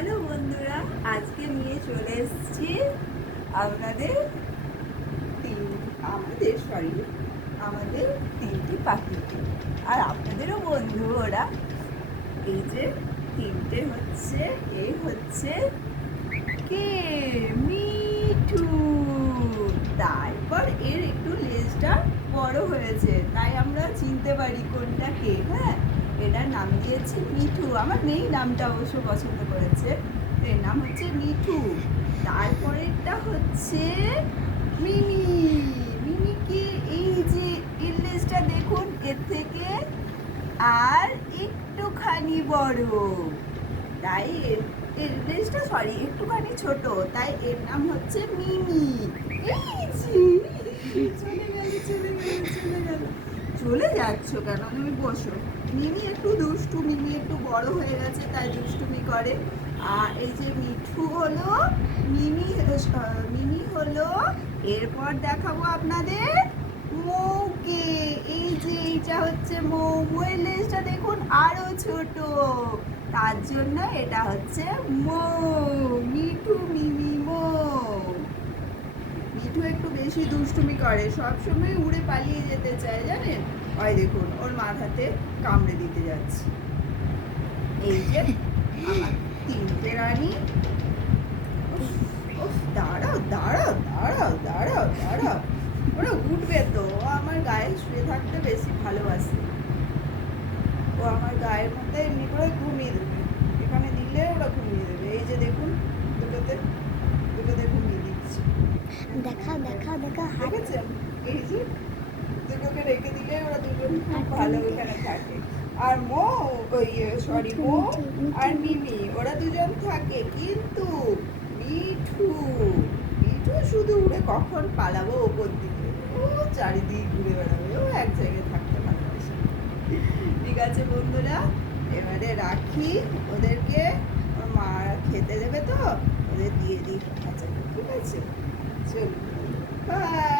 Hello বন্ধুরা, আজকে নিয়ে চলে এসেছি আপনাদের আমাদের তিনটি পাখিকে। আর আপনাদেরও বন্ধু ওরা। এই যে তিনটে হচ্ছে, এই হচ্ছে কে মিঠু। তারপর এর একটু লেজটা বড় হয়েছে, তাই আমরা চিনতে পারি কোনটা কে। হ্যাঁ, এটার নাম দিয়েছি মিঠু। আমার মেয়ে নামটা অবশ্য পছন্দ করেছে, এর নাম হচ্ছে মিঠু। তারপরেরটা হচ্ছে মিনি। মিনিকে এই যে এর লেজটা দেখুন, এর থেকে আর একটুখানি বড়, তাই এর লেজটা একটুখানি ছোট, তাই এর নাম হচ্ছে মিনি। এই যে চলে গেল চলে গেল চলে গেল। চলে যাচ্ছ কেন? তুমি বসো। মিনি একটু দুষ্টু, মিনি একটু বড় হয়ে গেছে তাই দুষ্টুমি করে। আর এই যে মিঠু হলো মিনি হলো। এরপর দেখাবো আপনাদের মৌকে। এই যে এইটা হচ্ছে মৌ। মৌয়ের লেজটা দেখুন আরো ছোট, তার জন্য এটা হচ্ছে মৌ। মিঠু মিনি মৌ। মিঠু একটু বেশি দুষ্টুমি করে, সবসময় উড়ে পালিয়ে যেতে চায়, জানেন? ওই দেখুন ওর মাথাতে কামড়ে দিতে যাচ্ছে। এই যে আমার তিনটে রানী। দাঁড়াও দাঁড়াও দাঁড়াও দাঁড়াও দাঁড়াও, ওরা উঠবে তো। ও আমার গায়ে শুয়ে থাকতে বেশি ভালোবাসে। ও আমার গায়ের মধ্যে এমনি করে ঘুমিয়ে দেবে, এখানে দিলে ওরা ঘুমিয়ে দেবে। এই যে দেখুন দুটোতে ঘুমিয়ে দিচ্ছি। দেখা দেখা দেখা হাত দেখেছেন? এই যে দুটোকে রেখে দিলে ওরা দুজন খুব ভালো ওখানে থাকে। আর মৌ আর মিমি ওরা দুজন থাকে, কিন্তু মিঠু মিঠু শুধু উড়ে কখন পালাবো ওপর দিকে, ও চারিদিক ঘুরে বেড়াবে, ও এক জায়গায় থাকতে ভালোবাসে। ঠিক আছে বন্ধুরা, এবারে রাখি ওদেরকে। ওর মা খেতে দেবে তো, ওদের দিয়ে দিই। আচ্ছা ঠিক আছে, চল বাই।